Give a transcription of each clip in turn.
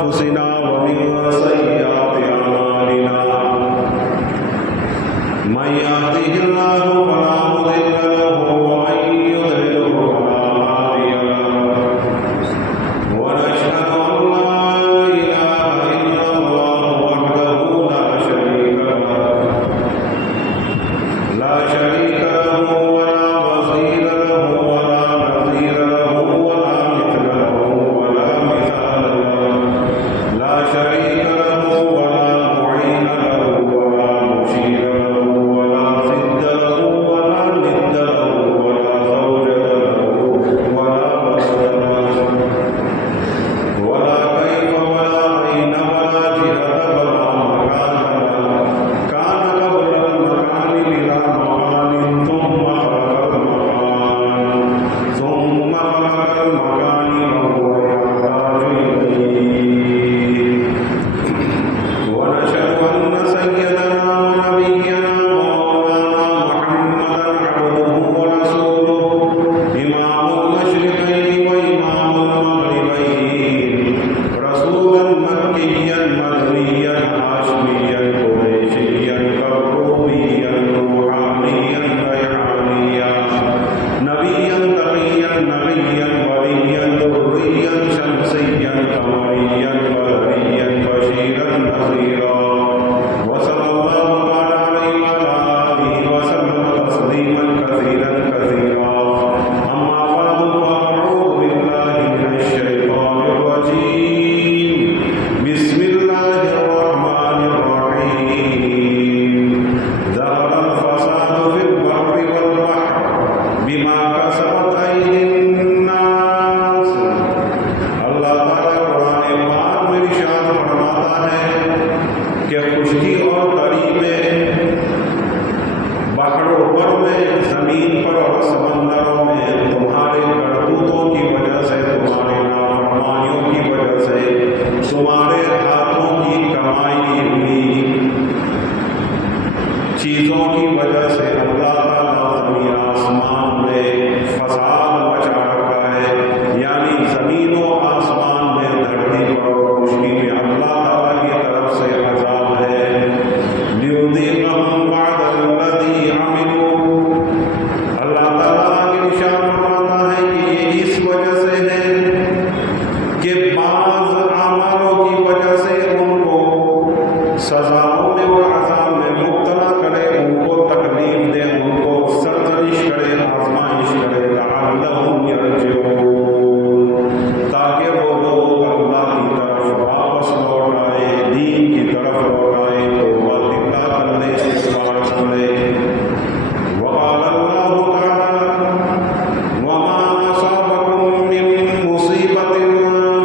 أنفسنا ومن سيئات أعمالنا من يهده الله فلا مضل له ومن يضلله فلا هادي له ونشهد أن لا إله إلا الله وحده لا شريك له ولا وزير له ولا نظير له ولا مثل له ولا مثال له لا شريك له ولا معين له ولا مشير له ولا ضد له ولا ند له ولا زوج له ولا ولد له ولا كيف ولا أين ولا جهة ولا مكان له كان قبل المكان بلا مكان ثم خلق المكان وهو يحتاج إليه ونشهد أن سيدنا ونبينا مولانا محمدا عبده ورسوله إمام المشرقين وإمام المغربين رسولا مكيا مدنيا هاشميا قريشيا كروبيا روحانيا ريحانيا نبيا تقيا نبيا وليا دريا شمسيا قمريا بدريا بشيرا نذيرا وصلى الله تعالى عليه وعلى آله وسلم تسليما كثيرا كثيرا أما بعد فأعوذ بالله من الشيطان الرجيم بسم الله الرحمن الرحيم ظهر الفساد في البر والبحر بما كسبت أيدي الناس اللہ تعالیٰ قرآن پاک میں ارشاد فرماتا ہے کہ خشکی اور تری میں بحر و بر میں زمین پر اور سمندروں میں تمہارے کرتوتوں کی وجہ سے تمہارے نافرمانیوں کی وجہ سے تمہارے ہاتھوں کی کمائی ہوئی چیزوں کی وجہ سے اللہ تعالیٰ زمین آسمان میں فساد مچا رکھا ہے یعنی زمین و آسمان میں دھرتی پر اور خشکی میں اللہ تعالیٰ کی طرف سے عذاب ہے لِيُذِيقَهُمْ بَعْضَ الَّذِي عَمِلُوا اللہ تعالیٰ آگے ارشاد فرماتا ہے کہ یہ اس وجہ سے ہے کہ بعض اعمالوں کی وجہ سے ان کو سزاؤں میں اور عذاب میں مبتلا کرے ان کو تکلیف دے ان کو سرزنش کرے آزمائش کرے لعلہم یرجعون تاکہ وہ لوگ اللہ کی طرف واپس لوٹ آئے دین کی طرف لوٹ آئے توبہ دکھا کرنے سے کار چھوڑے وقال اللہ تعالی وما اصابکم من مصیبت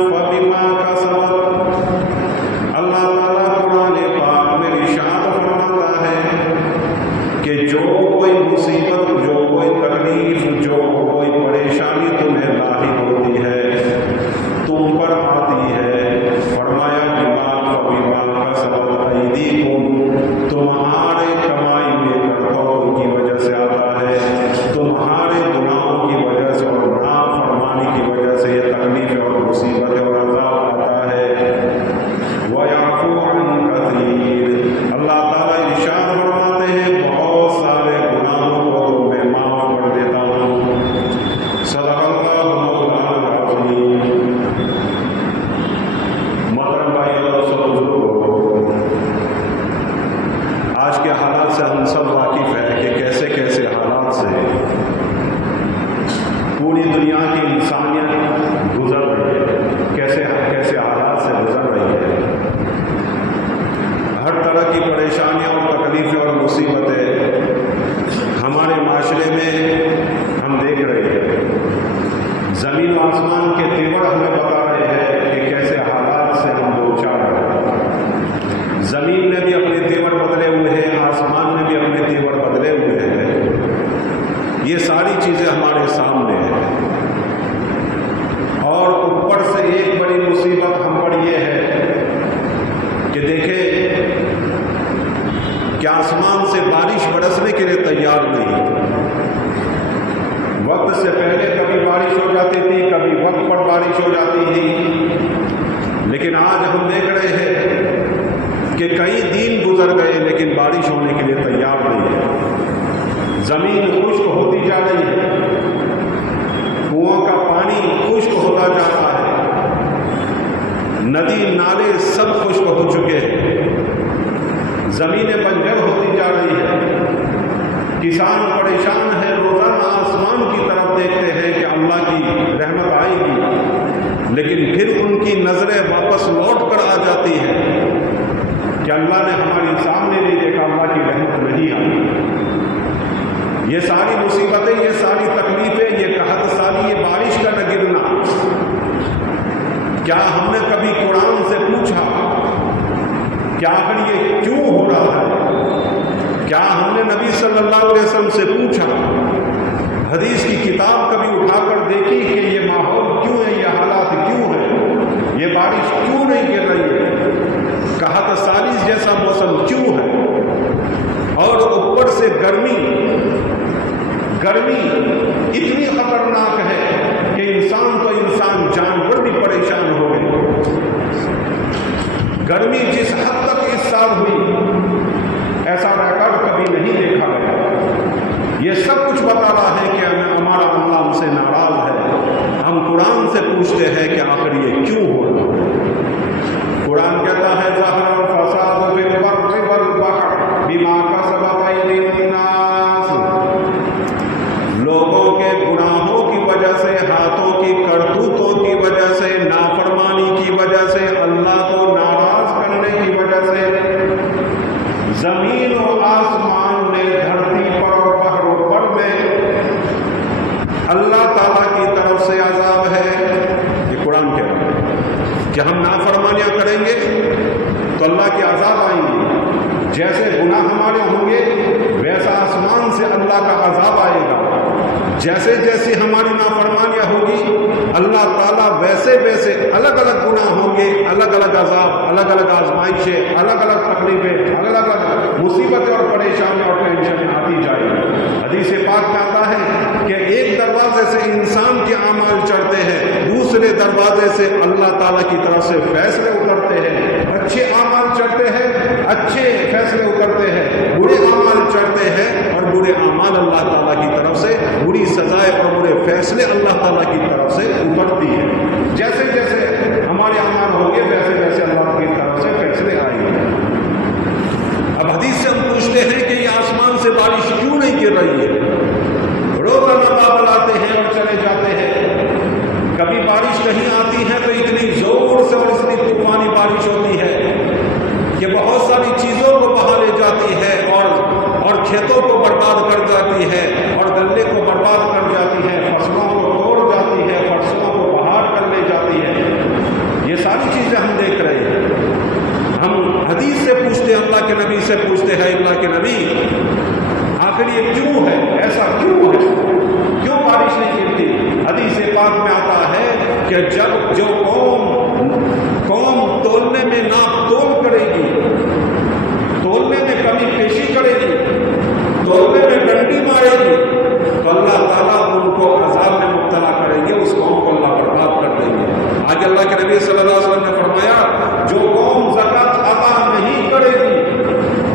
فبما کسبت اللہ تعالیٰ قرآن پاک میں ارشاد فرماتا ہے کہ جو کوئی مصیبت جو کوئی تکلیف جو کوئی پریشانی تمہیں لاحق ہوتی ہے تم پر آتی ہے فرمایا کہ فبما کسبت ایدیکم تمہارے کمائی میں کرتوتوں کی وجہ سے آتا ہے تمہارے گناہوں کی وجہ سے اور نافرمانی کی وجہ سے یہ تکلیف اور مصیبت اور عذاب آتا ہے وَيَعْفُو عَنْ كَثِيرٍ اللہ تعالیٰ ارشاد فرماتے ہیں بہت سارے گناہوں کو تو میں معاف کر دیتا ہوں صدق اللہ مولانا العظیم محترم بھائی اور بزرگوں آج کے حالات سے ہم سب واقف ہیں کہ کیسے کیسے حالات سے پوری دنیا کی انسانیت گزر رہی ہے کیسے کیسے حالات سے گزر رہی ہے ہر طرح کی پریشانیاں اور تکلیفیں اور مصیبتیں ہمارے معاشرے میں ہم دیکھ رہے ہیں زمین و آسمان کے تیور ہمیں بتا رہے ہیں کہ کیسے حالات سے ہم دو چار ہیں زمین نے بھی اپنے تیور بدلے ہوئے ہیں آسمان نے بھی اپنے تیور بدلے ہوئے ہیں یہ ساری چیزیں ہمارے سامنے ہیں اور اوپر سے ایک بڑی مصیبت ہم پر یہ ہے کہ دیکھیں کہ آسمان سے بارش برسنے کے لیے تیار نہیں وقت سے پہلے کبھی بارش ہو جاتی تھی کبھی وقت پر بارش ہو جاتی تھی لیکن آج ہم دیکھ رہے ہیں کہ کئی دن گزر گئے لیکن بارش ہونے کے لیے تیار نہیں ہے۔ زمین خشک ہوتی جا رہی ہے، کنواں کا پانی خشک ہوتا جا رہا ہے، ندی نالے سب خشک ہو چکے ہیں، زمینیں بنجر ہوتی جا رہی ہے، کسان پریشان ہے، روزانہ آسمان کی طرف دیکھتے ہیں کہ اللہ کی رحمت آئے گی، لیکن پھر ان کی نظریں واپس لوٹ کر آ جاتی ہے کہ اللہ نے ہمارے سامنے نہیں دیکھا، اللہ کی رحمت نہیں آئی۔ یہ ساری مصیبتیں، یہ ساری تکلیفیں، یہ قحط سالی، یہ بارش کا نہ گرنا، کیا ہم نے کبھی قرآن سے پوچھا کیا آخر یہ کیوں ہو رہا ہے؟ کیا ہم نے نبی صلی اللہ علیہ وسلم سے پوچھا، حدیث کی کتاب کبھی اٹھا کر دیکھی کہ یہ ماحول کیوں ہے، یہ حالات کیوں ہیں، یہ بارش کیوں نہیں گر رہی ہے، قحط سالی جیسا موسم کیوں ہے، اور اوپر سے گرمی اتنی خطرناک ہے کہ انسان تو انسان، جانور بھی پریشان ہو گئے۔ گرمی جس حد تک اس سال ہوئی ایسا ریکارڈ کبھی نہیں دیکھا گیا۔ یہ سب کچھ بتا رہا ہے کہ ہمارا اللہ ہم سے ناراض ہے۔ ہم قرآن سے پوچھتے ہیں کہ آخر یہ کیوں ہو رہا ہے؟ قرآن کہتا ہے ظاہر الفساد فی البر والبحر بما کسبت ایدی الناس، لوگوں کے گناہوں کی وجہ سے، ہاتھوں کی کرتوتوں کی وجہ سے، نافرمانی کی وجہ سے، اللہ کو ناراض کرنے کی وجہ سے زمین و آسمان میں، دھرتی پر اور بحر و بر میں اللہ تعالیٰ کی طرف سے عذاب ہے۔ یہ قرآن کہہ رہا ہے کہ ہم نافرمانیاں کریں گے تو اللہ کے عذاب آئیں گے، جیسے گناہ ہمارے ہوں گے ویسا آسمان سے اللہ کا عذاب آئے گا، جیسے جیسے ہماری نافرمانیاں ہوگی اللہ تعالیٰ ویسے ویسے الگ الگ گناہ ہوں گے، الگ الگ عذاب، الگ الگ آزمائشیں، الگ الگ تکلیفیں، الگ الگ مصیبتیں اور پریشانیاں اور ٹینشن آتی جائیں گی۔ حدیث پاک میں آتا ہے کہ ایک دروازے سے انسان کے اعمال چڑھتے ہیں، دوسرے دروازے سے اللہ تعالیٰ کی طرف سے فیصلے اترتے ہیں، اچھے اعمال چڑھتے ہیں، اچھے فیصلے اترتے ہیں، برے اعمال چڑھتے ہیں اور برے اعمال اللہ تعالیٰ کی طرف سے بری سزائیں اور برے فیصلے اللہ تعالیٰ کی طرف سے اترتی ہے۔ جیسے جیسے ہمارے اعمال ہوں گے ویسے ویسے اللہ کی طرف سے فیصلے آئیں گے۔ اب حدیث سے ہم پوچھتے ہیں کہ یہ آسمان سے بارش کیوں نہیں گر رہی ہے؟ روزانہ بابل آتے ہیں اور چلے جاتے ہیں، کبھی بارش کہیں آتی ہے تو اتنی زور سے اور اتنی طوفانی بارش ہوتی ہے کہ بہت ساری چیزوں کو بہا لے جاتی ہے اور کھیتوں کو برباد کر جاتی ہے اور غلے کو برباد کر جاتی ہے، فصلوں کو توڑ جاتی ہے، فصلوں کو بہار کر لے جاتی ہے۔ یہ ساری چیزیں ہم دیکھ رہے ہیں۔ ہم حدیث سے پوچھتے ہیں، اللہ کے نبی سے پوچھتے ہیں، اللہ کے نبی آخر یہ کیوں ہے، ایسا کیوں ہے، کیوں بارش نہیں گرتی؟ حدیث پاک میں آتا ہے کہ جب جو قوم تولنے میں ناپ تول کرے گی، تولنے میں کمی پیشی کرے گی، تولنے میں ڈنڈی مارے گی، تو اللہ تعالیٰ ان کو عذاب میں مبتلا کریں گے، اس قوم کو اللہ برباد کر دیں گے۔ آگے اللہ کے نبی صلی اللہ علیہ وسلم نے فرمایا جو قوم زکوٰۃ ادا نہیں کرے گی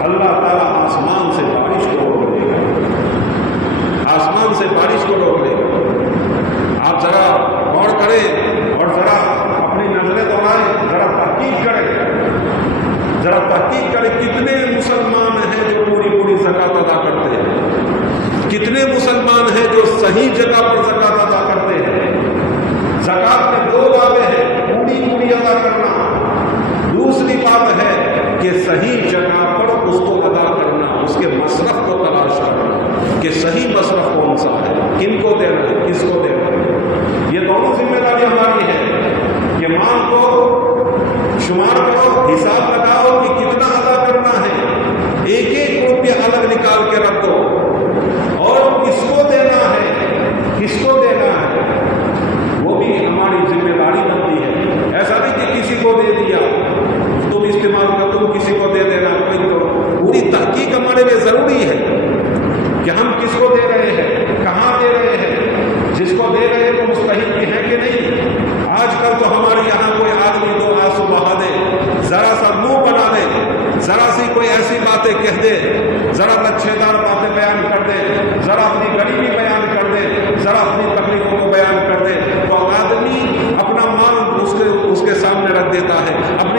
اللہ تعالیٰ آسمان سے بارش کو روک دے گا، آسمان سے بارش کو روک دے گا۔ آپ ذرا غور کریں اور ذرا اپنی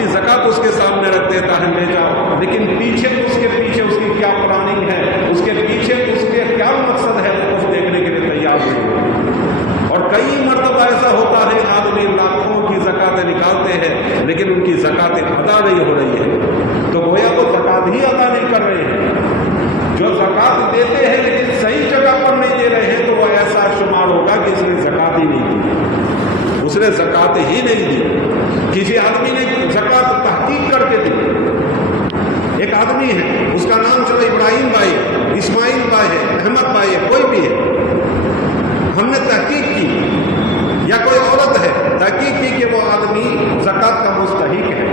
اپنی زکات اس کے سامنے رکھ دیتا ہے لے جاؤ، لیکن پیچھے اس کے پیچھے اس کی کیا پلاننگ ہے، اس کے پیچھے اس کے کیا مقصد ہے، وہ کچھ دیکھنے کے لیے تیار نہیں۔ اور کئی مرتبہ ایسا ہوتا ہے آدمی لاکھوں کی زکاتیں نکالتے ہیں لیکن ان کی زکاتیں ادا نہیں ہو رہی ہے، تو گویا وہ زکات ہی ادا نہیں کر رہے ہیں۔ جو زکات دیتے ہیں لیکن صحیح جگہ پر نہیں دے رہے ہیں تو وہ ایسا شمار ہوگا کہ اس نے زکات ہی نہیں دی، اس نے زکات ہی نہیں دی۔ کسی آدمی نے زکات تحقیق کر کے دی، ایک آدمی ہے اس کا نام چلو ابراہیم بھائی، اسماعیل بھائی ہے، احمد بھائی ہے، کوئی بھی ہے، ہم نے تحقیق کی، یا کوئی عورت ہے تحقیق کی کہ وہ آدمی زکات کا مستحق ہے،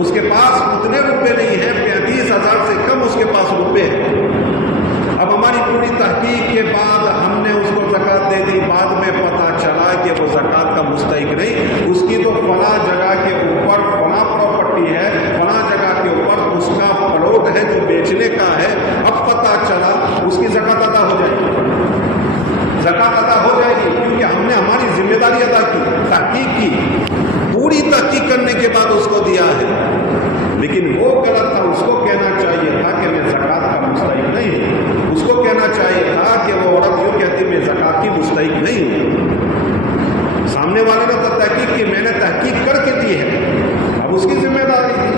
اس کے پاس اتنے روپے نہیں ہیں، 35,000 سے کم اس کے پاس روپے ہیں۔ اب ہماری پوری تحقیق کے بعد ہم نے اس کو زکات دے دی، بعد میں پتہ چلا کہ وہ زکات کا مستحق نہیں، اس کی تو فلاں جگہ کے اوپر فلاں پراپرٹی ہے، فلاں جگہ کے اوپر اس کا پلاٹ ہے جو بیچنے کا ہے۔ اب پتہ چلا اس کی زکات ادا ہو جائے گی، زکات ادا ہو جائے گی، کیونکہ ہم نے ہماری ذمہ داری ادا کی، تحقیق کی، پوری تحقیق کرنے کے بعد اس کو دیا ہے۔ لیکن وہ غلط تھا، اس کو کہنا چاہیے تھا کہ میں زکات کا مستحق نہیں ہوں، اس کو کہنا چاہیے تھا کہ وہ عورت یوں کہتی میں زکات کی مستحق نہیں ہوں۔ سامنے والے نے تو تحقیق کی، میں نے تحقیق کر کے دی ہے، اب اس کی ذمہ داری تھی،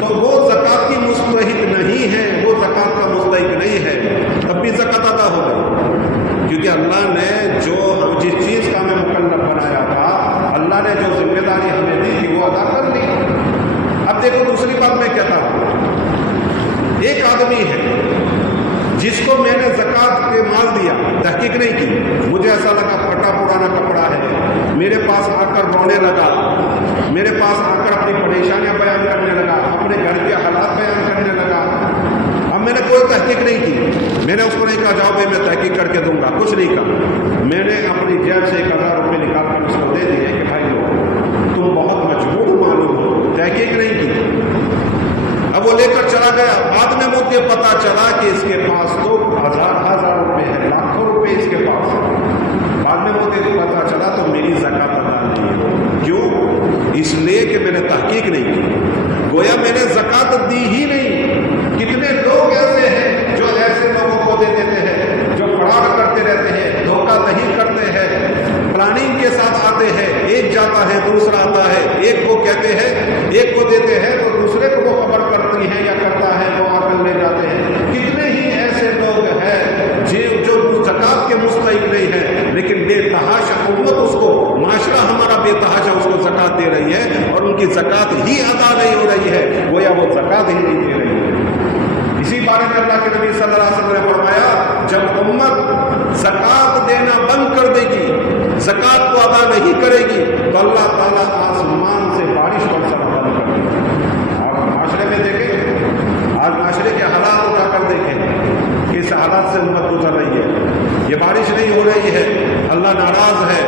تو وہ زکات کی مستحق نہیں ہے، وہ زکات کا مستحق نہیں ہے، تب بھی زکات ادا ہو گئی، کیونکہ اللہ نے جو جس چیز کا ہمیں مکلف بنایا تھا، اللہ نے جو ذمہ داری ہمیں دی تھی وہ ادا کر لی۔ اب دیکھو دوسری بات میں کہتا ہوں، ایک آدمی ہے جس کو میں نے زکات کے مال دیا، تحقیق نہیں کی، مجھے ایسا لگا پھٹا پرانا کپڑا ہے، میرے پاس آ کر رونے لگا، میرے پاس آ کر اپنی پریشانیاں بیان کرنے لگا، اپنے گھر کے حالات بیان کرنے لگا۔ اب میں نے کوئی تحقیق نہیں کی، میں نے اس کو نہیں کہا جاؤ بھائی میں تحقیق کر کے دوں گا، کچھ نہیں کہا، میں نے اپنی جیب سے 1,000 روپے نکال کر اس کو دے دیے کہ بھائی لو، تم بہت مجبور معلوم ہو، تحقیق نہیں کی۔ اب وہ لے کر چلا گیا، بعد میں مجھے پتا چلا کہ اس کے پاس تو ہزار روپے ہے، لاکھوں روپے اس کے پاس، بعد میں مجھے پتا چلا تو میری زکات ادا نہیں ہے۔ کیوں؟ اس لیے کہ میں نے تحقیق نہیں کی، گویا میں نے زکات دی ہی نہیں۔ کتنے لوگ ایسے ہیں جو ایسے لوگوں کو دے دیتے ہیں، جو فراڈ کرتے رہتے ہیں، دھوکہ دہی کرتے ہیں، پلاننگ کے ساتھ آتے ہیں، ایک جاتا ہے دوسرا آتا ہے، ایک کو کہتے ہیں، ایک کو دیتے ہیں تو دوسرے کو وہ خبر کرتی ہے یا کرتا ہے، وہ آ کر لے جاتے ہیں۔ کتنے ہی ایسے لوگ ہیں جو زکات کے مستحق نہیں ہیں، لیکن بے تحاشا امت اس کو، معاشرہ ہمارا بے تحاشا اس کو زکات دے رہی ہے، اور ان کی زکات ہی ادا نہیں ہو رہی ہے، گویا وہ زکات ہی نہیں دے رہی ہے۔ اسی بارے میں اللہ کے نبی صلی اللہ علیہ وسلم نے فرمایا جب امت زکات دینا بند کر دے گی، زکات کو ادا نہیں کرے گی، تو اللہ تعالیٰ آسمان سے بارش برسانا بند کر دے گا۔ آپ معاشرے میں دیکھیں، آج معاشرے کے حالات اٹھا کر دیکھیں، کس حالات سے امت گزر رہی ہے، یہ بارش نہیں ہو رہی ہے، اللہ ناراض ہے،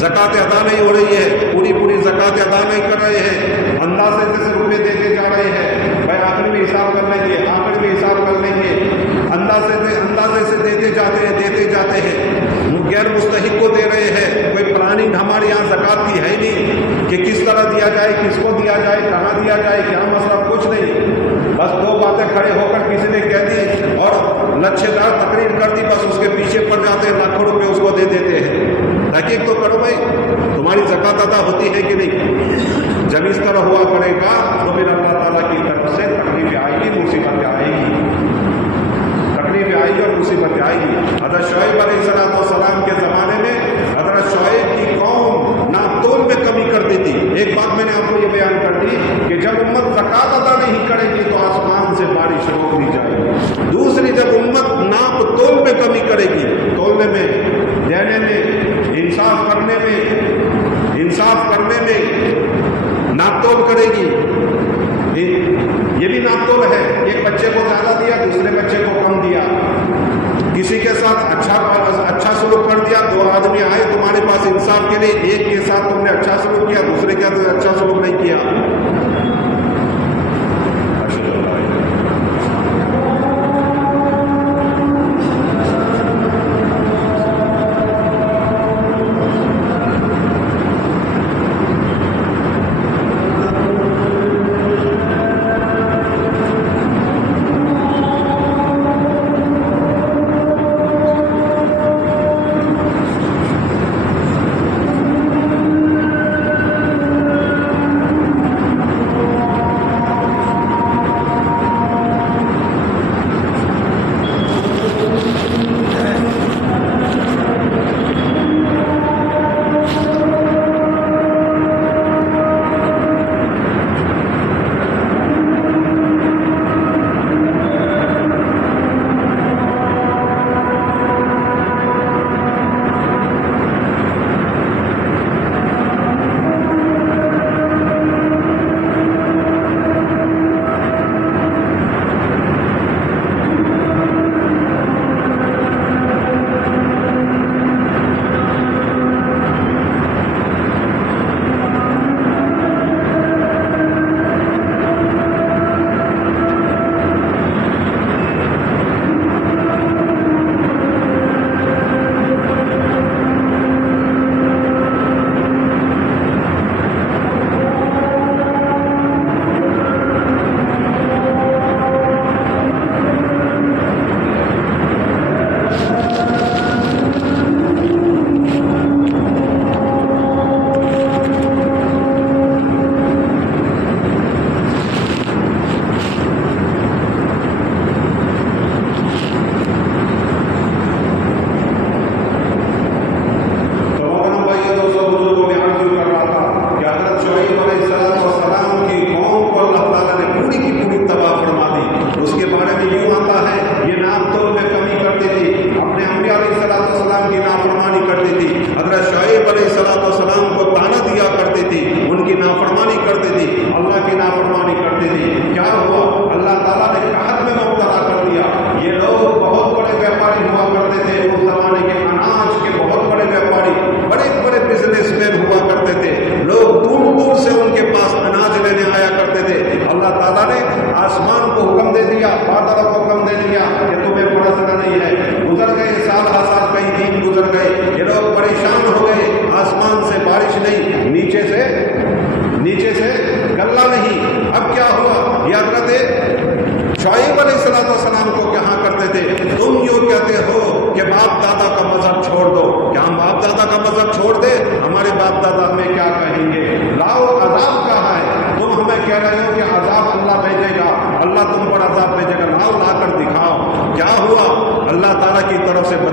زکات ادا نہیں ہو رہی ہے، پوری زکات ادا نہیں کر رہے ہیں، اندازے سے روپے دیتے جا رہے ہیں، بھائی آخر میں حساب کر لیں گے، آخر میں حساب کر لیں گے، اندازے سے دیتے جاتے ہیں، غیر مستحق کو دے رہے ہیں، کوئی پلاننگ ہمارے یہاں زکات کی ہے نہیں کہ کس طرح دیا جائے، کس کو دیا جائے، کہاں دیا جائے، کیا مسئلہ، کچھ نہیں، بس دو باتیں کھڑے ہو کر کسی نے کہہ دی اور لچھے دار تقریر کر دی، بس اس کے پیچھے پڑ جاتے ہیں، لاکھوں روپے اس کو دے دیتے ہیں۔ تحقیق تو کرو بھائی، تمہاری زکات ادا ہوتی ہے کہ نہیں؟ جب اس طرح ہوا کرے گا تو پھر اللہ تعالیٰ کی طرف سے تکلیف آئے گی، مصیبت آئے گی، تکلیف آئے گی اور مصیبت آئے گی۔ حضرت شعیب علیہ السلام کے زمانے میں حضرت شعیب کی قوم ناپتول میں کمی کر دیتی۔ ایک بات میں نے آپ کو یہ بیان کر دی کہ جب امت زکات ادا نہیں کرے گی تو آسمان سے بارش روک دی جائے گی۔ دوسری، جب امت ناپ تول میں کمی کرے گی، تولنے میں، دینے میں، انصاف کرنے میں ناپ تول کرے گی، یہ بھی ناپ تول ہے، ایک بچے کو زیادہ دیا، دوسرے بچے کو کم دیا، کسی کے ساتھ اچھا سلوک کر دیا، دو آدمی آئے تمہارے پاس انصاف کے لیے، ایک کے ساتھ تم نے اچھا سلوک کیا، دوسرے کے ساتھ اچھا سلوک نہیں کیا۔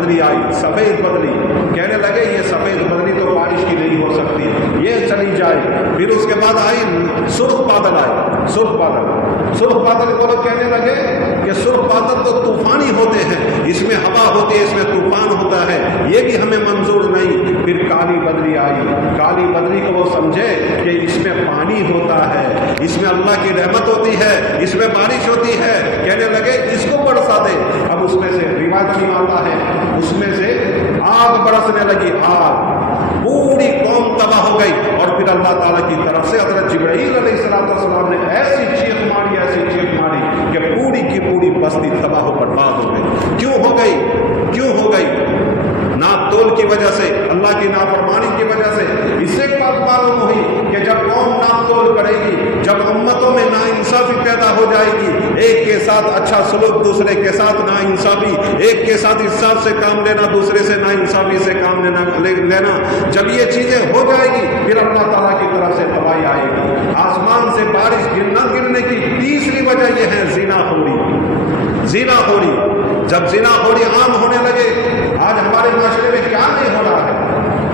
بدلی آئی، سفید بدلی، کہنے لگے یہ سفید بدلی تو بارش کی نہیں ہو سکتی، یہ چلی جائے۔ پھر اس کے بعد آئی سرخ بادل، آئے سرخ بادل، سرخ بادل کو لوگ کہنے لگے کہ سرخ بادل تو طوفانی ہوتے ہیں، اس میں ہوا ہوتی ہے، اس میں طوفان ہوتا ہے، یہ بھی ہمیں منظور نہیں۔ پھر کالی بدلی آئی، کالی بدلی کو وہ سمجھے کہ اس میں پانی ہوتا ہے، اس میں اللہ کی رحمت ہوتی ہے، اس میں بارش ہوتی ہے، کہنے لگے اس کو برسا دے۔ اب اس میں سے روایت میں آتا ہے اس میں سے آگ برسنے لگی، آگ، پوری قوم تباہ ہو گئی۔ اور پھر اللہ تعالیٰ کی طرف سے حضرت جبرائیل علیہ السلام نے ایسی چیخ ماری، ایسی چیخ ماری کہ پوری کی پوری بستی تباہ و برباد ہو گئی۔ کیوں ہو گئی؟ کیوں ہو گئی؟ ناپ تول کی وجہ سے، اللہ کی نافرمانی کی وجہ سے۔ اس سے ایک بات معلوم ہوئی کہ جب قوم ناپ تول کرے گی، جب امتوں میں ناانصافی پیدا ہو جائے گی، ایک کے ساتھ اچھا سلوک، دوسرے کے ساتھ ناانصافی، ایک کے ساتھ انصاف سے کام لینا، دوسرے سے ناانصافی سے کام لینا، جب یہ چیزیں ہو جائے گی پھر اللہ تعالیٰ کی طرف سے تباہی آئے گی۔ آسمان سے بارش گرنے کی تیسری وجہ یہ ہے زنا خوری، زنا خوری۔ جب زنا خوری عام ہونے لگے، آج ہمارے معاشرے میں کیا نہیں ہو رہا ہے،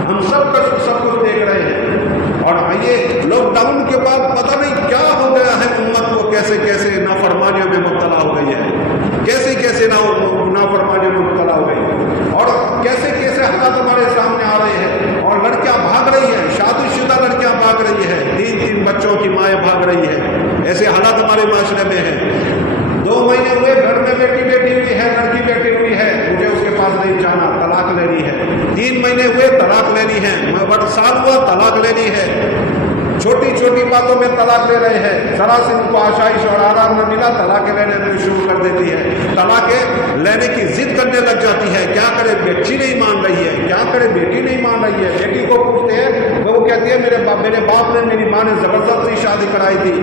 ہم سب کچھ دیکھ رہے ہیں۔ اور یہ لاک ڈاؤن کے بعد پتہ نہیں کیا ہو گیا ہے، امت کو کیسے کیسے نافرمانیوں میں مبتلا ہو گئی ہے، کیسے کیسے نافرمانیوں میں مبتلا ہو گئی، اور کیسے کیسے حالات ہمارے سامنے آ رہے ہیں۔ اور لڑکیاں بھاگ رہی ہیں، شادی شدہ لڑکیاں بھاگ رہی ہیں، 3 بچوں کی مائیں بھاگ رہی ہیں، ایسے حالات ہمارے معاشرے میں ہیں۔ 2 مہینے ہوئے گھر میں بیٹی ہوئی ہے، لڑکی بیٹی ہوئی ہے، مجھے اس کے پاس نہیں جانا، طلاق لینی ہے۔ 3 مہینے ہوئے طلاق لینی ہے، 1 سال ہوا طلاق لینی ہے، چھوٹی چھوٹی باتوں میں طلاق لے رہے ہیں، ذرا سے ان کو آشائش اور آرام نہ ملا طلاق لینے میں شروع کر دیتی ہے، طلاق لینے کی ضد کرنے لگ جاتی ہے۔ کیا کرے، بچی نہیں مان رہی ہے، کیا کرے، بیٹی نہیں مان رہی ہے۔ بیٹی کو پوچھتے ہیں، وہ کہتی ہے میرے باپ نے، میری ماں نے زبردستی شادی کرائی تھی،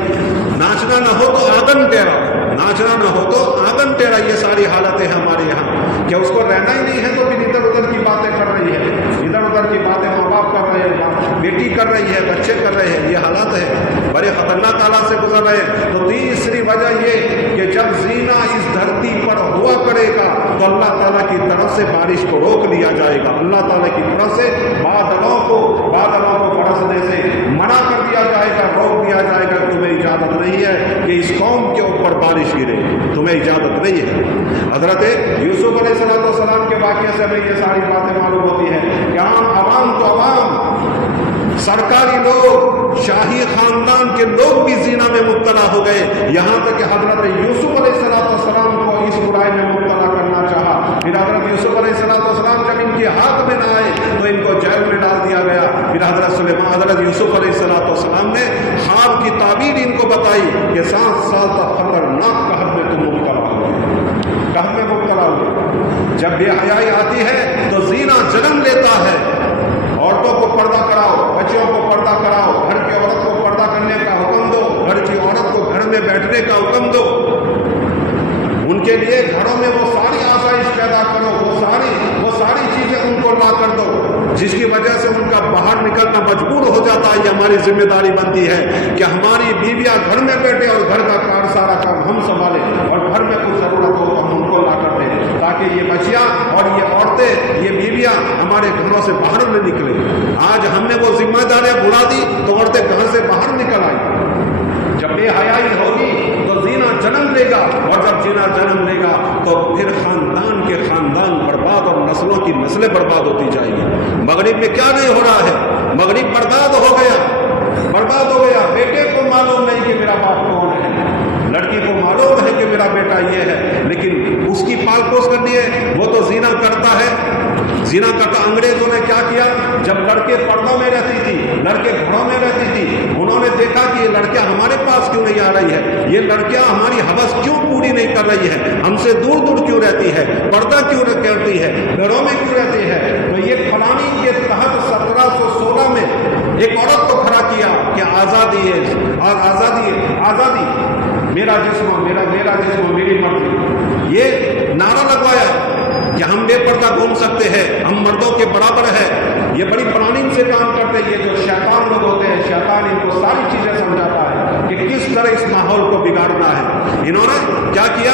ناچنا نہ ہو تو آنگن ٹیڑھا، ناچنا نہ ہو تو آنگن ٹیڑھا، یہ ساری حالتیں ہمارے یہاں۔ کیا اس کو رہنا ہی نہیں ہے تو پھر ادھر ادھر کی باتیں کر رہی ہے، ادھر ادھر کی باتیں ماں باپ کر رہے ہیں، بیٹی کر رہی ہے، بچے کر رہے ہیں، یہ حالات ہے، بڑے خطرناک حالات سے گزر رہے ہیں۔ تو تیسری وجہ یہ کہ جب زنا اس دھرتی پر ہوا کرے گا تو اللہ تعالیٰ کی طرف سے بارش کو روک لیا جائے گا، اللہ تعالیٰ کی طرف سے بادلوں کو برسنے سے منع کر دیا جائے گا، روک دیا جائے گا۔ تمہیں اجازت نہیں ہے کہ اس قوم کے اوپر بارش گرے، تمہیں اجازت نہیں ہے۔ حضرت یوسف علیہ السلام کے واقعے سے ہمیں یہ ساری باتیں معلوم ہوتی ہیں کہ عوام تو عوام، سرکاری لوگ، شاہی خاندان کے لوگ بھی زنا میں مبتلا ہو گئے، یہاں تک کہ حضرت یوسف علیہ السلام کو اس برائی میں مبتلا کرنا چاہا۔ پھر حضرت یوسف علیہ السلام جب ان کے ہاتھ میں نہ آئے تو ان کو جیل میں ڈال دیا گیا۔ پھر حضرت یوسف علیہ السلام نے خواب کی تعبیر ان کو بتائی کہ 7 سال تک خطرناک قحط میں تم مبتلا ہو، قحط میں مبتلا ہو۔ جب بے حیائی آتی ہے تو زنا جنم لیتا ہے۔ عورتوں کو پردہ کراؤ، بچوں کو پردہ کراؤ، گھر کی عورت کو پردہ کرنے کا حکم دو، گھر کی عورت کو گھر میں بیٹھنے کا حکم دو، ان کے لیے گھروں میں وہ ساری آسائش پیدا کرو، وہ ساری چیزیں ان کو لا کر دو، جس کی وجہ سے ان کا باہر نکلنا مجبور ہو جاتا ہے۔ یہ ہماری ذمہ داری بنتی ہے کہ ہماری بیویاں گھر میں بیٹھے اور گھر کا سارا کام ہم سنبھالیں، اور گھر میں کچھ ضرورت ہو تو ہم ان کو لا کر دیں، تاکہ یہ بچیاں اور یہ عورتیں، یہ بیویاں ہمارے گھروں سے باہر نہ نکلیں۔ آج ہم نے وہ ذمہ داریاں بڑھا دی تو عورتیں گھر سے باہر نکل آئی۔ جب بے حیائی ہوگی تو زنا جنم لے گا، اور جب زنا جنم لے گا تو پھر خاندان کے خاندان برباد اور نسلوں کی نسلیں برباد ہوتی جائیں گی۔ مغرب میں کیا نہیں ہو رہا ہے، مغرب برباد ہو گیا۔ بیٹے کو معلوم نہیں کہ میرا باپ کون ہے، لڑکی کو معلوم ہے کہ میرا بیٹا یہ ہے، لیکن اس کی پال پوس کرنی ہے، وہ تو زنا کرتا ہے۔ زنا کرتا، انگریزوں نے کیا کیا، جب لڑکے پردوں میں رہتی تھی، لڑکے گھروں میں رہتی تھی، انہوں نے دیکھا کہ یہ لڑکیاں ہمارے پاس کیوں نہیں آ رہی ہے، یہ لڑکیاں ہماری ہوس کیوں پوری نہیں کر رہی ہے، ہم سے دور دور کیوں رہتی ہے، پردہ کیوں کرتی ہے، گھروں میں کیوں رہتی ہے۔ تو یہ قوانین کے تحت 1716 میں ایک عورت کو کھڑا کیا کہ آزادی ہے، آزادی، میرا جسم میری مرضی، یہ نعرہ لگوایا کہ ہم بے پردہ گھوم سکتے ہیں، ہم مردوں کے برابر ہیں۔ یہ بڑی پلاننگ سے کام کرتے ہیں، یہ جو شیطان لوگ ہوتے ہیں، شیطان ان کو ساری چیزیں سمجھاتا ہے کہ کس طرح اس ماحول کو بگاڑنا ہے۔ انہوں نے کیا کیا،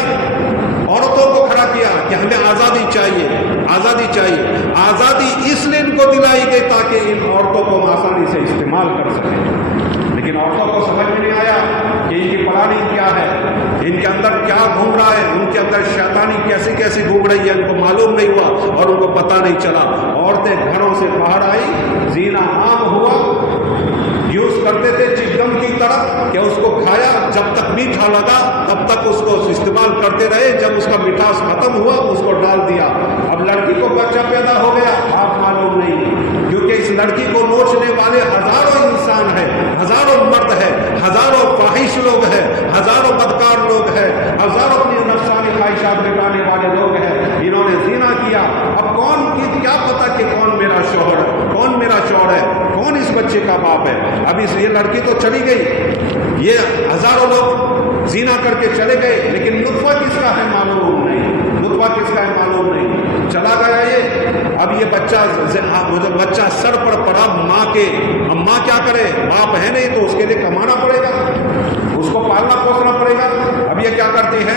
عورتوں کو کھڑا کیا کہ ہمیں آزادی چاہیے، آزادی چاہیے۔ آزادی اس لیے ان کو دلائی گئی تاکہ ان عورتوں کو آسانی سے استعمال کر سکیں، لیکن عورتوں کو سمجھ میں نہیں آیا کہ ان کی پلاننگ کیا ہے، ان کے اندر کیا گھوم رہا ہے، ان کے اندر شیطانی کیسی کیسی گھوم رہی ہے، ان کو معلوم نہیں ہوا اور ان کو پتہ نہیں چلا۔ عورتیں گھروں سے باہر آئی، زینا عام ہوا، یوز کرتے تھے چگم کی طرح کہ اس کو کھایا، جب تک میٹھا لگا تب تک اس کو استعمال کرتے رہے، جب اس کا مٹھاس ختم ہوا اس کو ڈال دیا۔ اب لڑکی کو بچہ پیدا ہو گیا، آپ معلوم نہیں، کیونکہ اس لڑکی کو نوچنے والے ہزاروں انسان ہیں، ہزاروں مرد ہیں، ہزاروں فاحش لوگ ہیں، ہزاروں بدکار لوگ ہیں، ہزاروں اپنی نفسانی خواہشات مٹانے والے لوگ ہیں، انہوں نے زنا کیا۔ اب کون کی کیا پتا کہ کون میرا شوہر ہے، کون میرا شوہر ہے، کون اس بچے کا باپ ہے۔ اب اس یہ لڑکی تو چلی گئی، یہ ہزاروں لوگ زنا کر کے چلے گئے، لیکن نطفہ کس کا ہے معلوم نہیں، نطفہ کس کا ہے معلوم نہیں، چلا گیا یہ۔ اب یہ بچہ سر پر پڑا ماں کے، اب ماں کیا کرے، باپ ہے نہیں تو اس کے لیے کمانا پڑے گا، اس کو پالنا پوسنا پڑے گا۔ اب یہ کیا کرتی ہے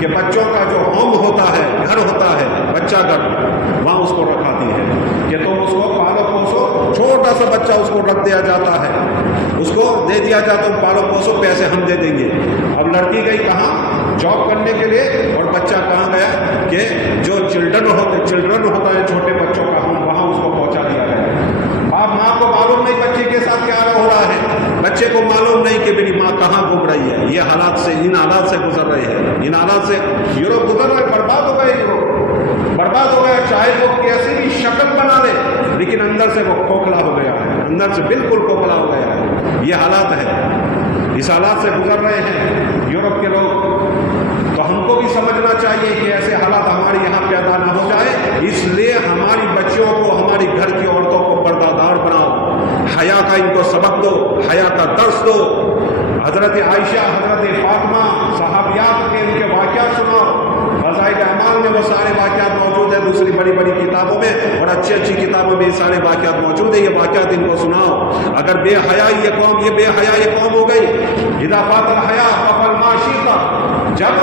کہ بچوں کا جو ہوم ہوتا ہے، گھر ہوتا ہے، بچہ گھر، وہاں اس کو رکھاتی ہے کہ تم اس کو پالو پوسو، چھوٹا سا بچہ اس کو رکھ دیا جاتا ہے، اس کو دے دیا جاتا، تم پالو پوسو، پیسے ہم دے دیں گے۔ اب لڑکی گئی کہاں، جاب کرنے کے لیے، اور بچہ کہاں گیا کہ جو چلڈرن ہوتا ہے چھوٹے بچوں کا، ہم وہاں اس کو پہنچا دیا گیا۔ اب ماں کو معلوم نہیں بچے کے ساتھ کیا ہو رہا ہے، بچے کو معلوم نہیں کہ میری ماں کہاں گھوم رہی ہے۔ یہ حالات سے، ان حالات سے گزر رہے ہیں، ان حالات سے یوروپ گزر رہے، برباد ہو گئے، یوروپ برباد ہو گیا۔ چاہے وہ کیسی بھی شکل بنا لے، لیکن اندر سے وہ کھوکھلا ہو گیا ہے، اندر سے بالکل کھوکھلا ہو گیا ہے۔ یہ حالات ہے، اس حالات سے گزر رہے ہیں یوروپ کے لوگ۔ تو ہم کو بھی سمجھنا چاہیے کہ ایسے حالات ہمارے یہاں پیدا نہ ہو جائے، اس لیے ہماری بچیوں کو، ہماری گھر کی عورتوں کو پردہ دار بناؤ، حیا کا ان کو سبق دو، حیا کا درس دو۔ حضرت عائشہ، حضرت فاطمہ، صحابیات کے ان کے واقعات سناؤ۔ فضائل اعمال میں وہ سارے واقعات موجود ہیں، دوسری بڑی بڑی کتابوں میں اور اچھی اچھی کتابوں میں یہ سارے واقعات موجود ہیں، یہ واقعات ان کو سناؤ۔ اگر بے حیائی یہ قوم، یہ بے حیا یہ قوم ہو گئی، اذا فات الحیا ففعل ما شئت، جب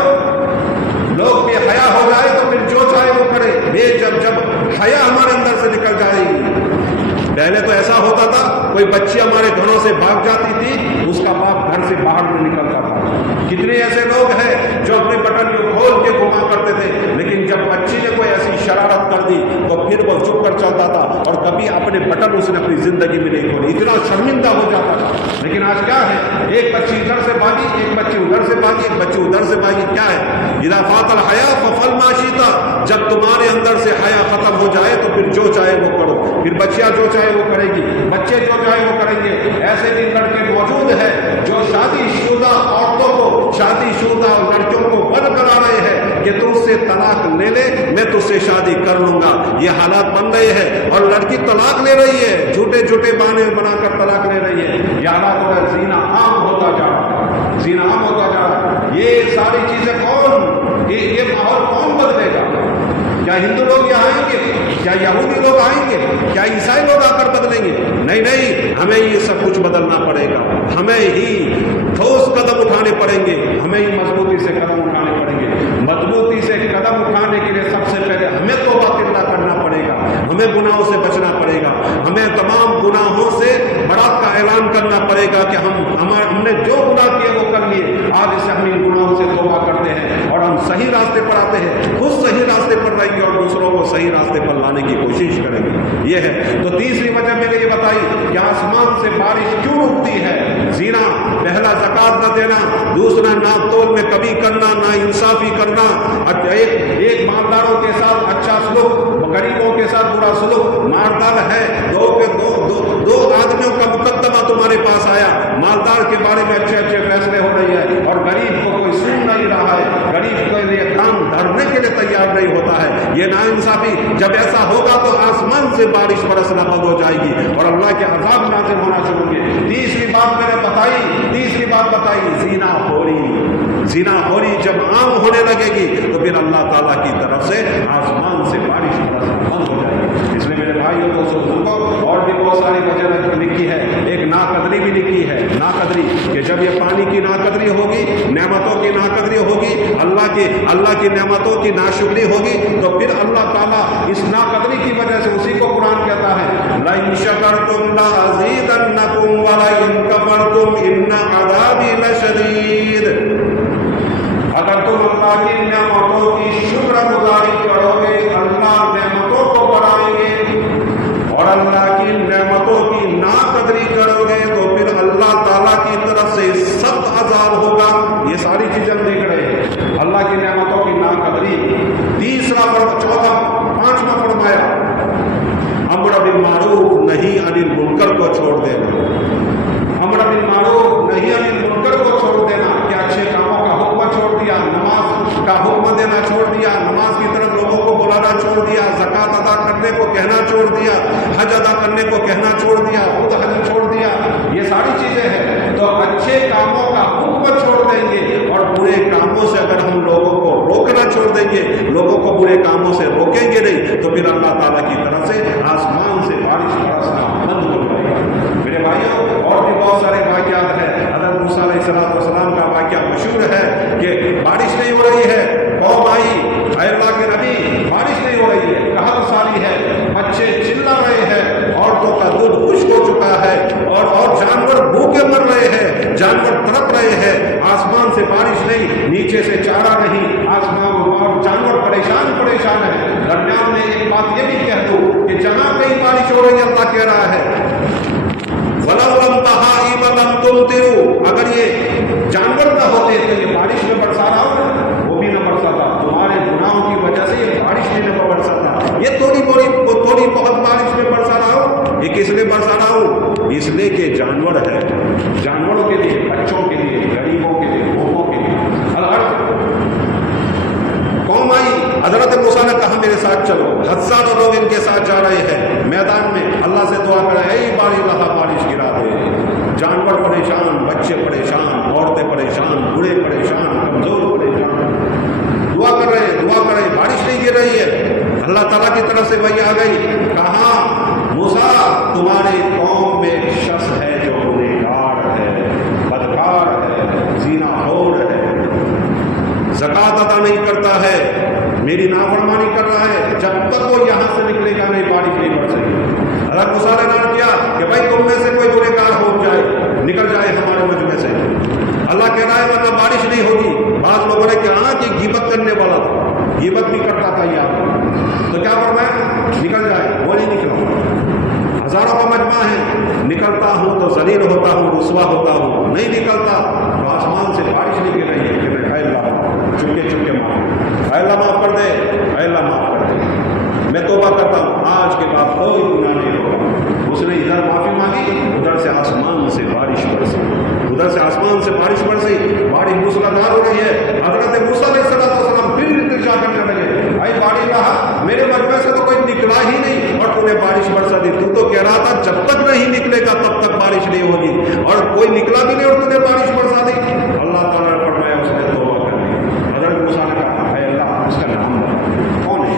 لوگ بے حیا ہو جائے تو پھر جو چاہے وہ کرے، جب حیا ہمارے اندر سے نکل جائے گی۔ پہلے تو ایسا ہوتا تھا، کوئی بچی ہمارے گھروں سے بھاگ جاتی تھی، اس کا باپ گھر سے باہر نہیں نکلتا تھا۔ کتنے ایسے لوگ ہیں جو اپنے بٹن کو کھول کے گھما کرتے تھے، لیکن جب بچی نے کوئی ایسی شرارت کر دی تو پھر وہ چپ کر چلتا تھا اور کبھی اپنے بٹن اس نے اپنی زندگی میں نہیں کھولی، اتنا شرمندہ ہو جاتا تھا۔ لیکن آج کیا ہے، ایک بچی ادھر سے بھاگی، ایک بچی ادھر سے بھاگی، ایک بچی ادھر سے بھاگی، کیا ہے، اذا فات الحیا ففعل ما شئت، جب تمہارے اندر سے حیا ختم ہو جائے تو پھر جو چاہے وہ کرو، پھر بچیاں جو چاہے وہ کرے گی، بچے جو چاہے وہ کریں گے۔ ایسے بھی لڑکے موجود ہیں جو شادی شدہ عورتوں کو، شادی شدہ لڑکیوں کو بند کرا رہے ہیں کہ تم سے طلاق لے لے، میں تجھ سے شادی کر لوں گا۔ یہ حالات بن رہے ہیں اور لڑکی طلاق لے رہی ہے، جھوٹے جھوٹے بہانے بنا کر طلاق لے رہی ہے۔ یہ حالات ہو رہا ہے، زنا عام ہوتا جا رہا ہے، زنا عام ہوتا جا رہا ہے۔ یہ ساری چیزیں کون، یہ ماحول کون بدلے گا؟ کیا ہندو لوگ یہاں آئیں گے؟ کیا یہودی لوگ آئیں گے؟ کیا عیسائی لوگ آ کر بدلیں گے؟ نہیں نہیں، ہمیں یہ سب کچھ بدلنا پڑے گا، ہمیں ہی ٹھوس قدم اٹھانے پڑیں گے، ہمیں ہی مضبوطی سے قدم اٹھانے پڑیں گے۔ مضبوطی سے قدم اٹھانے کے لیے سب سے پہلے ہمیں توبہ اللہ کرنا پڑے گا، ہمیں گناہوں سے بچنا پڑے گا، ہمیں تمام گناہوں سے برات کا اعلان کرنا پڑے گا کہ ہم نے جو گناہ کیے وہ کر لیے، آج سے ہم ان گناہوں سے توبہ کرتے ہیں اور ہم صحیح راستے پر آتے ہیں، خود صحیح راستے پر رہیں گے اور دوسروں کو صحیح راستے پر لانے کی کوشش کریں گے۔ یہ ہے تو تیسری وجہ میں نے یہ بتائی کہ آسمان سے بارش کیوں رکتی ہے۔ زنا، پہلا زکات نہ دینا، دوسرا ناپ تول میں کمی کرنا، نا انصافی کرنا، ایک مالداروں کے ساتھ اچھا سلوک، غریبوں کے ساتھ برا سلوک۔ مالدار ہے، دو آدمیوں کا مقدمہ تمہارے پاس آیا، مالدار کے بارے میں اچھے اچھے فیصلے ہو رہی ہے اور غریب کو کوئی سن نہیں رہا ہے، غریب کو یہ کام دھرنے کے لیے تیار نہیں ہوتا ہے۔ یہ ناانصافی جب ایسا ہوگا تو آسمان سے بارش برسنا بند ہو جائے گی اور اللہ کے عذاب نازل ہونا شروع ہوں گے۔ تیسری بات میں نے بتائی، زنا خوری جب عام ہونے لگے گی تو پھر اللہ تعالیٰ کی طرف سے آسمان سے بارش برسنا بند ہو جائے گی۔ اس لیے میرے بھائیوں دوستوں کو اور بھی بہت ساری وجہ لکھی ہے، ایک ناقدری بھی لکھی ہے، ناقدری کہ جب یہ پانی کی ناقدری ہوگی، نعمتوں کی ناقدری ہوگی، اللہ کی نعمتوں کی ناشکری ہوگی، تو پھر اللہ تعالیٰ اس ناقدری کی وجہ سے اسی کو قرآن کہتا ہے لَئِن شَكَرْتُمْ لَأَزِيدَنَّكُمْ وَلَئِن كَفَرْتُمْ إِنَّ عَذَابِي لَشَدِيدٌ۔ اگر تم اللہ کی نعمتوں کی شکر گزاری کرو گے اللہ نعمتوں کو بڑھائیں گے، اور اللہ کی نعمتوں کی ناقدری کرو گے تو پھر اللہ تعالیٰ کی طرف سے سخت عذاب ہوگا۔ یہ ساری چیزیں ہم دیکھ رہے ہیں، اللہ کی نعمتوں کی ناقدری۔ تیسرا پانچواں فرمایا امر بالمعروف نہی عن المنکر کو چھوڑ دینا، امر بالمعروف نہی عن المنکر کو چھوڑ دینا، کہ اچھے کاموں کا حکم چھوڑ دیا، نماز کا حکم دینا چھوڑ دیا، نماز کی طرف لوگوں کو بلانا چھوڑ دیا، زکوٰۃ ادا کرنے کو کہنا چھوڑ دیا، حج ادا کرنے کو کہنا چھوڑ دیا، خود حج چھوڑ دیا، یہ ساری چیزیں ہیں۔ تو اچھے کاموں کا حکم چھوڑ دیں گے اور برے کاموں سے اگر ہم لوگوں کو روکنا چھوڑ دیں گے، لوگوں کو برے کاموں سے روکیں گے نہیں، تو پھر اللہ تعالیٰ کی طرف سے آسمان سے بارش برسنا بند ہو جائے گا۔ میرے بھائیوں اور بھی بہت سارے واقعات ہیں۔ حضرت موسیٰ علیہ السلام کا واقعہ مشہور ہے کہ بارش نہیں ہو رہی ہے، قوم آئی، اے اللہ کے نبی بارش نہیں ہو رہی ہے، قحط ساری ہے، بچے چلا رہے ہیں، عورتوں کا دودھ خشک ہو چکا ہے، اور جانور بھوکے مر رہے ہیں، جانور تڑپ رہے ہیں، آسمان سے بارش نہیں، نیچے سے چارہ نہیں، آسمان اور جانور پریشان ہیں۔ درمیان میں ایک بات یہ بھی کہہ دوں کہ جہاں کہیں بارش ہو رہی ہے اللہ کہہ رہا ہے وَلَوْ لَمْ بَهَائِمَ لَمْ تُمْطِرُوا، اگر یہ جانور نہ ہوتے تو یہ بارش میں برسا رہا ہو، وہ بھی نہ برساتا، تمہارے گناہوں کی وجہ سے یہ بارش نہیں نہ برساتا۔ یہ تھوڑی بہت بارش میں برسا رہا ہو، یہ کس لیے برسا رہا ہوں؟ اس لیے کہ جانور ہے، جانوروں کے لیے، بچوں کے لیے، غریبوں کے لیے، بھوکوں کے لیے۔ قوم آئی، حضرت موسیٰ نے کہا میرے ساتھ چلو، ہزاروں لوگ ان کے ساتھ جا رہے ہیں میدان میں، اللہ سے دعا کرے اے باری اللہ بارش گرا دے۔ جانور پریشان، بچے پریشان، عورتیں پریشان، بوڑھے پریشان، کمزور پریشان، دعا کر رہے بارش نہیں گر رہی ہے۔ اللہ تعالیٰ کی طرف سے وہی آ گئی، کہا موسیٰ تمہاری قوم میں ایک شخص ہے جو گنہگار ہے، بدکار ہے، زنا خور ہے، زکوٰۃ ادا نہیں کرتا ہے، میری نافرمانی کر رہا ہے، جب تک وہ یہاں سے نکلے گا نہیں بارش نہیں پڑ سکے۔ حضرت موسیٰ نے اعلان کیا کہ بھائی تم میں سے کوئی گنہ گار ہو جائے، نکل جائے ہمارے مجمع سے۔ اللہ کہہ رہا ہے ورنہ بارش نہیں ہوگی۔ بعض لوگوں نے کہا کہ غیبت کرنے والا تھا، غیبت بھی کرتا تھا یہ، تو کیا فرمایا نکل جائے، وہ نہیں نکلا۔ ہزاروں کا مجمع ہے، نکلتا ہوں تو ذلیل ہوتا ہوں، رسوا ہوتا ہوں، نہیں نکلتا تو آسمان سے بارش نہیں گر رہی ہے کہ اے اللہ چپکے معاف، اے اللہ معاف کر دے، اے اللہ معاف کر دے، میں توبہ کرتا ہوں، آج کے بعد کوئی گناہ نہیں ہوگا۔ اس نے ادھر معافی مانگی، ادھر سے آسمان سے بارش برسی، ادھر سے آسمان سے بارش برسی، بارش موسلادھار ہو رہی ہے۔ حضرت موسیٰ علیہ السلام پھر التجا کرنے لگے، اے باری اللہ میرے مجمع سے تو کوئی نکلا ہی نہیں اور تو نے بارش برسا دی، تو کہہ رہا تھا جب تک نہیں نکلے گا تب تک بارش نہیں ہوگی، اور کوئی نکلا بھی نہیں اور تو نے بارش برسا دی۔ اللہ تعالیٰ نے فرمایا اس نے توبہ کر لی۔ حضرت موسیٰ نے کہا اے اللہ اس کا نام بتا، کون ہے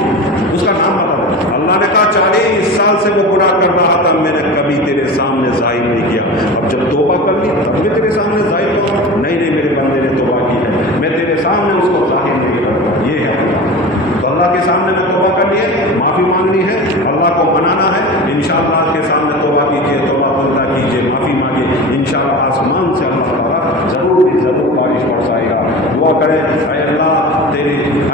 اس کا نام بتا۔ اللہ نے کہا 40 سال سے وہ گناہ کر رہا تھا، میں نے کبھی تیرے سامنے ظاہر نہیں کیا، اب جب توبہ کر لی تب میں تیرے سامنے ظاہر کروں۔ نہیں میرے بندے نے توبہ کی ہے، میں تیرے سامنے اس کو ظاہر نہیں کروں۔ یہ ہے تو اللہ کے سامنے میں توبہ کرنی ہے، معافی مانگنی ہے، اللہ کو منانا ہے۔ انشاءاللہ اللہ کے سامنے توبہ کیجیے، توبہ بندہ کیجیے، معافی مانگیے، انشاءاللہ آسمان سے اللہ تعالیٰ ضرور بارش برسائے گا۔ دعا کریں اے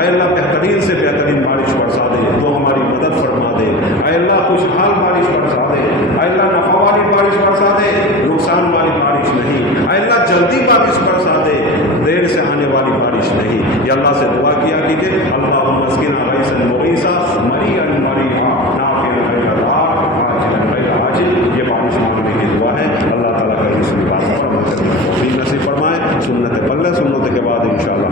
اللہ بہترین سے بہترین بارش برسا دے، تو ہماری مدد فرما دے۔ اے اللہ خوشحال بارش برسا دے، اے اللہ نفع والی بارش برسا دے، نقصان والی بارش نہیں۔ اے اللہ جلدی بارش برسا دے، دیر سے آنے والی بارش نہیں۔ یہ اللہ سے دعا کیا کیجیے، اللہم اسقنا غیثا مغیثا مریعا مریعا نافعا غیر ضار عاجلا غیر عاجل۔ یہ بارش مانگنے کی دعا ہے۔ اللہ تعالیٰ کا اس بات پر نصیب فرمائے۔ سنت پلے سنت کے بعد انشاءاللہ